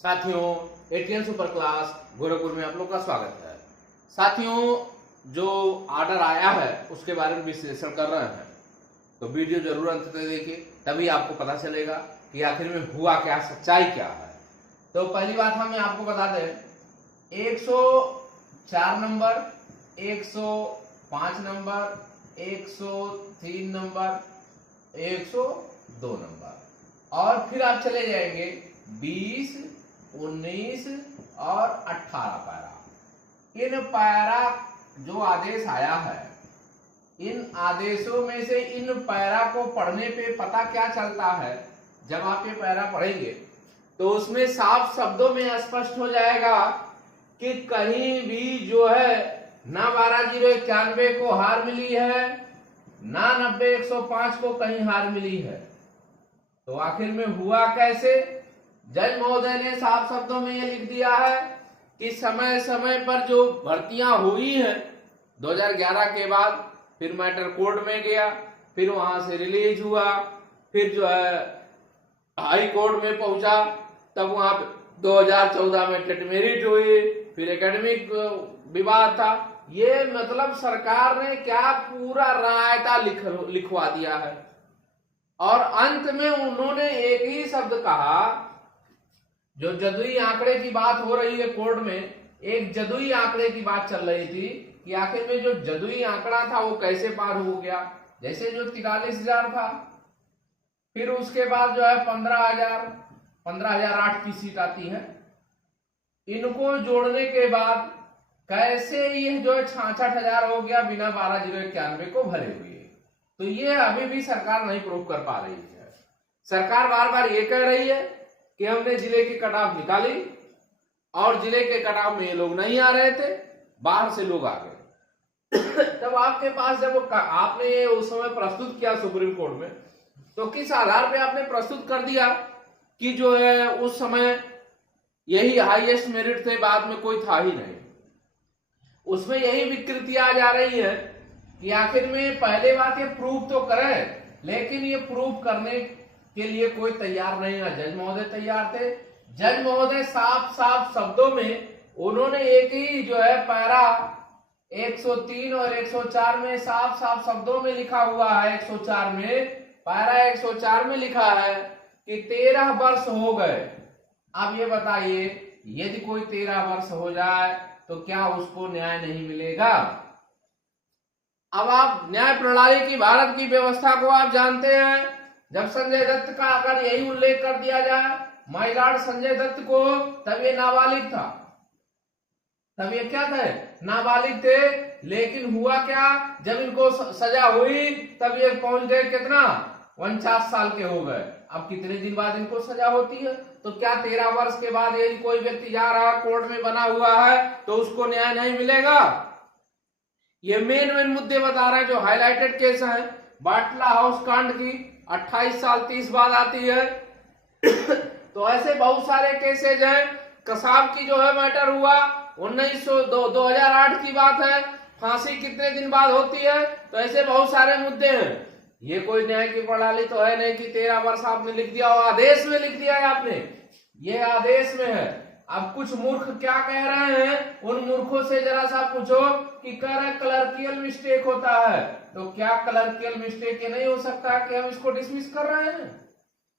साथियों, ATN super class Gorakhpur में आप लोग का स्वागत है। साथियों, जो ऑर्डर आया है उसके बारे में विश्लेषण कर रहे हैं, तो वीडियो जरूर अंत तक देखिए, तभी आपको पता चलेगा कि आखिर में हुआ क्या, सच्चाई क्या है। तो पहली बात हमें आपको बता दें, 104 नंबर, 105 नंबर, 103 नंबर, 102 नंबर, और फिर आप चले जाएंगे 20, 19 और 18 पैरा। इन पैरा जो आदेश आया है, इन आदेशों में से इन पैरा को पढ़ने पे पता क्या चलता है, जब आप ये पैरा पढ़ेंगे तो उसमें साफ शब्दों में स्पष्ट हो जाएगा कि कहीं भी जो है ना 12,091 को हार मिली है, ना 90,105 को कहीं हार मिली है। तो आखिर में हुआ कैसे? जज महोदय ने साफ शब्दों में ये लिख दिया है कि समय समय पर जो भर्तियां हुई हैं 2011 के बाद, फिर मैटर कोर्ट में गया, फिर वहां से रिलीज हुआ, फिर जो है हाई कोर्ट में पहुंचा, तब वहां 2014 में टेट मेरिट हुई, फिर एकेडमिक विवाद था। ये मतलब सरकार ने क्या पूरा रायता लिखवा दिया है। और अंत में उन्होंने एक ही शब्द कहा, जो जदुई आंकड़े की बात हो रही है कोर्ट में, एक जदुई आंकड़े की बात चल रही थी कि आखिर में जो जदुई आंकड़ा था वो कैसे पार हो गया। जैसे जो 43,000 था, फिर उसके बाद जो है 15,008 की सीट आती है, इनको जोड़ने के बाद कैसे ये जो है 66,000 हो गया बिना 12,091 को भरे हुए। तो ये अभी भी सरकार नहीं प्रूव कर पा रही है। सरकार बार बार ये कह रही है कि हमने जिले की कट ऑफ निकाली और जिले के कट ऑफ में ये लोग नहीं आ रहे थे, बाहर से लोग आ गए। तब आपके पास जब आपने ये उस समय प्रस्तुत किया सुप्रीम कोर्ट में, तो किस आधार पे आपने प्रस्तुत कर दिया कि जो है उस समय यही हाईएस्ट मेरिट थे, बाद में कोई था ही नहीं। उसमें यही विकृति आ जा रही है कि आखिर में पहले बात ये प्रूव तो करें, लेकिन ये प्रूव करने के लिए कोई तैयार नहीं है। जज महोदय तैयार थे। जज महोदय साफ साफ शब्दों में उन्होंने एक ही जो है पैरा 103 और 104 में साफ साफ शब्दों में लिखा हुआ है। 104 में, पैरा 104 में लिखा है कि 13 वर्ष हो गए। अब ये बताइए, यदि कोई 13 वर्ष हो जाए तो क्या उसको न्याय नहीं मिलेगा? अब आप न्याय प्रणाली की, भारत की व्यवस्था को आप जानते हैं। जब संजय दत्त का अगर यही उल्लेख कर दिया जाए, माय लॉर्ड संजय दत्त को, तब ये नाबालिग था, तब ये क्या थे? नाबालिग थे। लेकिन हुआ क्या, जब इनको सजा हुई तब ये पहुंच गए कितना, 49 साल के हो गए। अब कितने दिन बाद इनको सजा होती है? तो क्या 13 वर्ष के बाद यदि कोई व्यक्ति जा रहा है, कोर्ट में बना हुआ है, तो उसको न्याय नहीं मिलेगा? ये मेन मुद्दे बता रहे हैं जो हाईलाइटेड केस है। बाटला हाउस कांड की 28 साल 30 बाद आती है। तो ऐसे बहुत सारे केसेज हैं। कसाब की जो है मैटर हुआ 2008 की बात है, फांसी कितने दिन बाद होती है। तो ऐसे बहुत सारे मुद्दे हैं। ये कोई न्याय की प्रणाली तो है नहीं कि 13 वर्ष आपने लिख दिया, और आदेश में लिख दिया है आपने, ये आदेश में है। अब कुछ मूर्ख क्या कह रहे हैं, उन मूर्खों से जरा सा पूछो कि कह रहे क्लर्कियल मिस्टेक होता है। तो क्या क्लर्कियल मिस्टेक ये नहीं हो सकता कि हम इसको डिसमिस कर रहे हैं?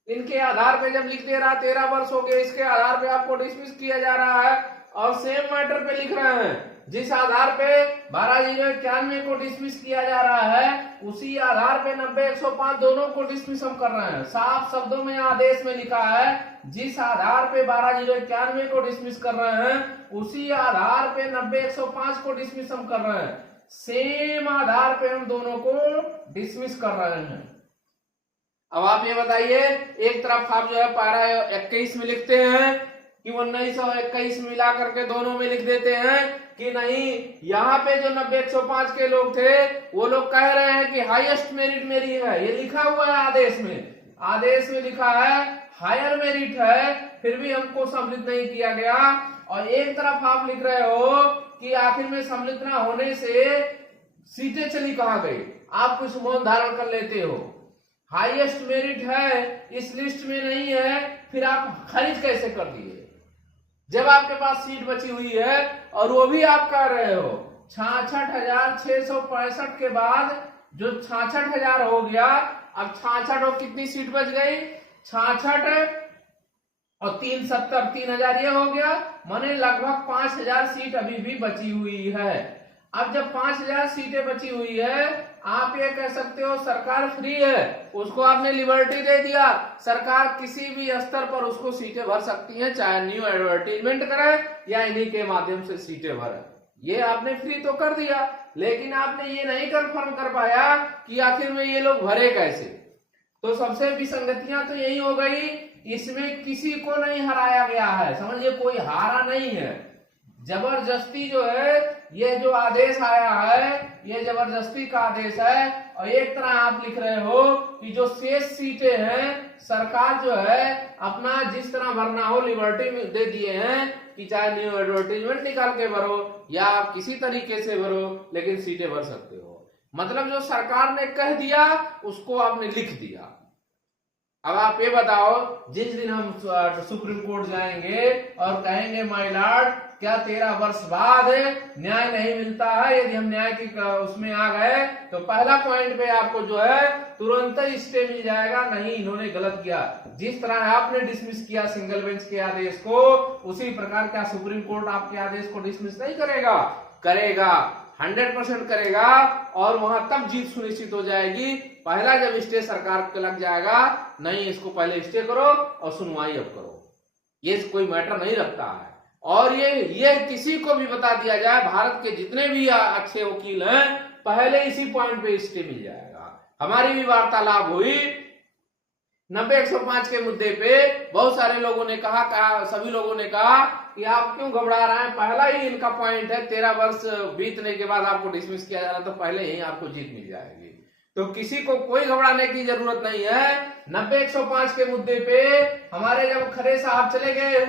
इनके आधार पे जब लिख दे रहा 13 वर्ष हो गए, इसके आधार पे आपको डिसमिस किया जा रहा है, और सेम मैटर पे लिख रहे हैं जिस आधार पे 12,091 को डिसमिस किया जा रहा है, उसी आधार पे 90,105 दोनों को डिसमिस हम कर रहे हैं। साफ शब्दों में आदेश में लिखा है, जिस आधार पे 12,091 को डिसमिस कर रहे हैं, उसी आधार पे 90,105 को डिसमिस हम कर रहे हैं। सेम आधार पे हम दोनों को डिसमिस कर रहे हैं। अब आप ये बताइए, एक तरफ आप जो है पैरा 21 में लिखते हैं कि 19 और 21 मिला करके दोनों में लिख देते हैं कि नहीं, यहाँ पे जो 90,105 के लोग थे वो लोग कह रहे हैं कि हाईएस्ट मेरिट मेरी है। ये लिखा हुआ है आदेश में, आदेश में लिखा है हायर मेरिट है, फिर भी हमको सम्मिलित नहीं किया गया। और एक तरफ आप लिख रहे हो कि आखिर में सम्मिलित न होने से सीटें चली कहाँ गई। आप कुछ मौन धारण कर लेते हो। हाईएस्ट मेरिट है, इस लिस्ट में नहीं है, फिर आप खारिज कैसे कर दिए? जब आपके पास सीट बची हुई है और वो भी आप कह रहे हो 66,665 के बाद जो 66,000 हो गया, अब 66 और कितनी सीट बच गई, 66 और 370, 3,000 ये हो गया, माने लगभग 5,000 सीट अभी भी बची हुई है। अब जब 5,000 सीटें बची हुई है, आप ये कह सकते हो सरकार फ्री है, उसको आपने लिबर्टी दे दिया, सरकार किसी भी स्तर पर उसको सीटें भर सकती है, चाहे न्यू एडवर्टीजमेंट करे या इन्हीं के माध्यम से सीटें भरे, ये आपने फ्री तो कर दिया, लेकिन आपने ये नहीं कंफर्म कर पाया कि आखिर में ये लोग भरे कैसे। तो सबसे विसंगतियां तो यही हो गई, इसमें किसी को नहीं हराया गया है, समझिए कोई हारा नहीं है, जबरदस्ती जो है ये जो आदेश आया है ये जबरदस्ती का आदेश है। और एक तरह आप लिख रहे हो कि जो शेष सीटें हैं सरकार जो है अपना जिस तरह भरना हो लिबर्टी में दे दिए हैं कि चाहे न्यू एडवर्टीजमेंट निकाल के भरो या आप किसी तरीके से भरो, लेकिन सीटें भर सकते हो। मतलब जो सरकार ने कह दिया उसको आपने लिख दिया। अब आप ये बताओ, जिस दिन हम सुप्रीम कोर्ट जाएंगे और कहेंगे माय लॉर्ड क्या 13 वर्ष बाद न्याय नहीं मिलता है, यदि हम न्याय की उसमें आ गए तो पहला पॉइंट पे आपको जो है तुरंत स्टे मिल जाएगा, नहीं इन्होंने गलत किया। जिस तरह आपने डिसमिस किया सिंगल बेंच के आदेश को, उसी प्रकार क्या सुप्रीम कोर्ट आपके आदेश को डिसमिस नहीं करेगा? करेगा, 100% करेगा। और वहां तब जीत सुनिश्चित हो जाएगी, पहला जब स्टे सरकार को लग जाएगा, नहीं इसको पहले स्टे करो और सुनवाई अब करो, ये कोई मैटर नहीं रखता है। और ये किसी को भी बता दिया जाए, भारत के जितने भी अच्छे वकील हैं पहले इसी पॉइंट पे स्टे मिल जाएगा। हमारी भी वार्तालाप हुई 90-105 के मुद्दे पे, बहुत सारे लोगों ने कहा, सभी लोगों ने कहा कि आप क्यों घबरा रहे हैं, पहला ही इनका पॉइंट है 13 वर्ष बीतने के बाद आपको डिसमिस किया जा रहा, तो पहले ही आपको जीत मिल जाएगी। तो किसी को कोई घबराने की जरूरत नहीं है। 90-105 के मुद्दे पे हमारे जब खरे साहब चले गए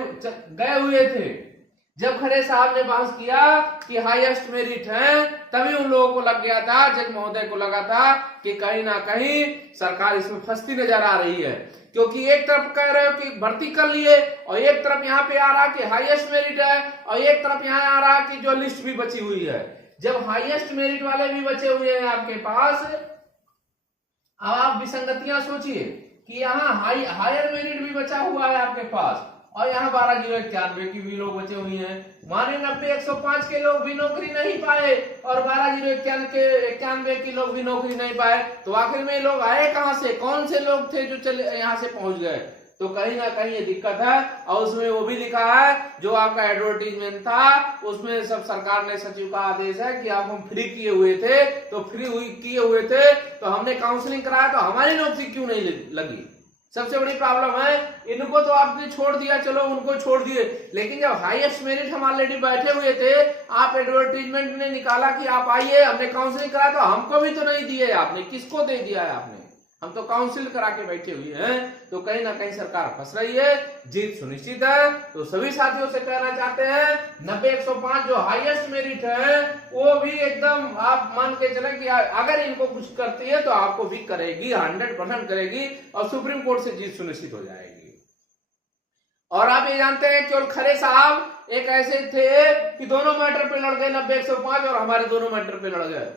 हुए थे, जब खरे साहब ने बहस किया कि हाईएस्ट मेरिट है, तभी उन लोगों को लग गया था, जज महोदय को लगा था कि कहीं ना कहीं सरकार इसमें फंसती नजर आ रही है, क्योंकि एक तरफ कह रहे हो कि भर्ती कर लिए और एक तरफ यहाँ पे आ रहा कि हाईएस्ट मेरिट है और एक तरफ यहाँ आ रहा कि जो लिस्ट भी बची हुई है। जब हाईएस्ट मेरिट वाले भी बचे हुए हैं आपके पास, अब आप विसंगतियां सोचिए कि यहाँ हायर मेरिट भी बचा हुआ है आपके पास और यहाँ 12,091 की भी लोग बचे हुए हैं। माने 90-105 के लोग भी नौकरी नहीं पाए और 12,091 के लोग भी नौकरी नहीं पाए, तो आखिर में लोग आए कहां से, कौन से लोग थे जो चले यहाँ से पहुंच गए? तो कहीं ना कहीं ये दिक्कत है। और उसमें वो भी लिखा है जो आपका एडवर्टीजमेंट था, उसमें सब सरकार ने सचिव का आदेश है कि आप हम फ्री किए हुए थे, तो फ्री किए हुए थे तो हमने काउंसलिंग कराया, तो हमारी नौकरी क्यों नहीं लगी? सबसे बड़ी प्रॉब्लम है, इनको तो आपने छोड़ दिया, चलो उनको छोड़ दिए, लेकिन जब हाईएस्ट मेरिट हम ऑलरेडी बैठे हुए थे, आप एडवर्टीजमेंट ने निकाला कि आप आइए, हमने काउंसलिंग कराया, तो हमको भी तो नहीं दिए आपने, किसको दे दिया है आपने? हम तो काउंसिल करा के बैठे हुए हैं। तो कहीं ना कहीं सरकार फंस रही है, जीत सुनिश्चित है। तो सभी साथियों से कहना चाहते हैं 90-105 जो हाईएस्ट मेरिट है वो भी एकदम आप मान के चले कि अगर इनको कुछ करती है तो आपको भी करेगी, 100% करेगी और सुप्रीम कोर्ट से जीत सुनिश्चित हो जाएगी। और आप ये जानते हैं केवल खरे साहब एक ऐसे थे कि दोनों मैटर पे लड़ गए, 90-105 और हमारे दोनों मैटर पे लड़ गए।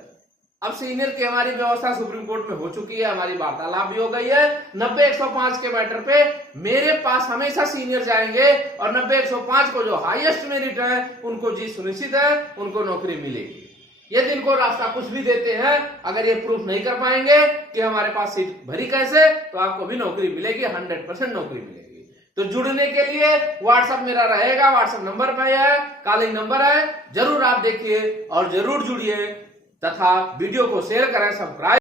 अब सीनियर की हमारी व्यवस्था सुप्रीम कोर्ट में हो चुकी है, हमारी वार्तालाप भी हो गई है। 90-105 के मैटर पे मेरे पास हमेशा सीनियर जाएंगे और 90-105 को जो हाईएस्ट मेरिट है उनको जीत सुनिश्चित है, उनको नौकरी मिलेगी। यदि इनको रास्ता कुछ भी देते हैं, अगर ये प्रूफ नहीं कर पाएंगे कि हमारे पास सीट भरी कैसे, तो आपको भी नौकरी मिलेगी, 100% नौकरी मिलेगी। तो जुड़ने के लिए व्हाट्सएप मेरा रहेगा, व्हाट्सएप नंबर पे है, कॉलिंग नंबर है, जरूर आप देखिए और जरूर जुड़िए तथा वीडियो को शेयर करें, सब्सक्राइब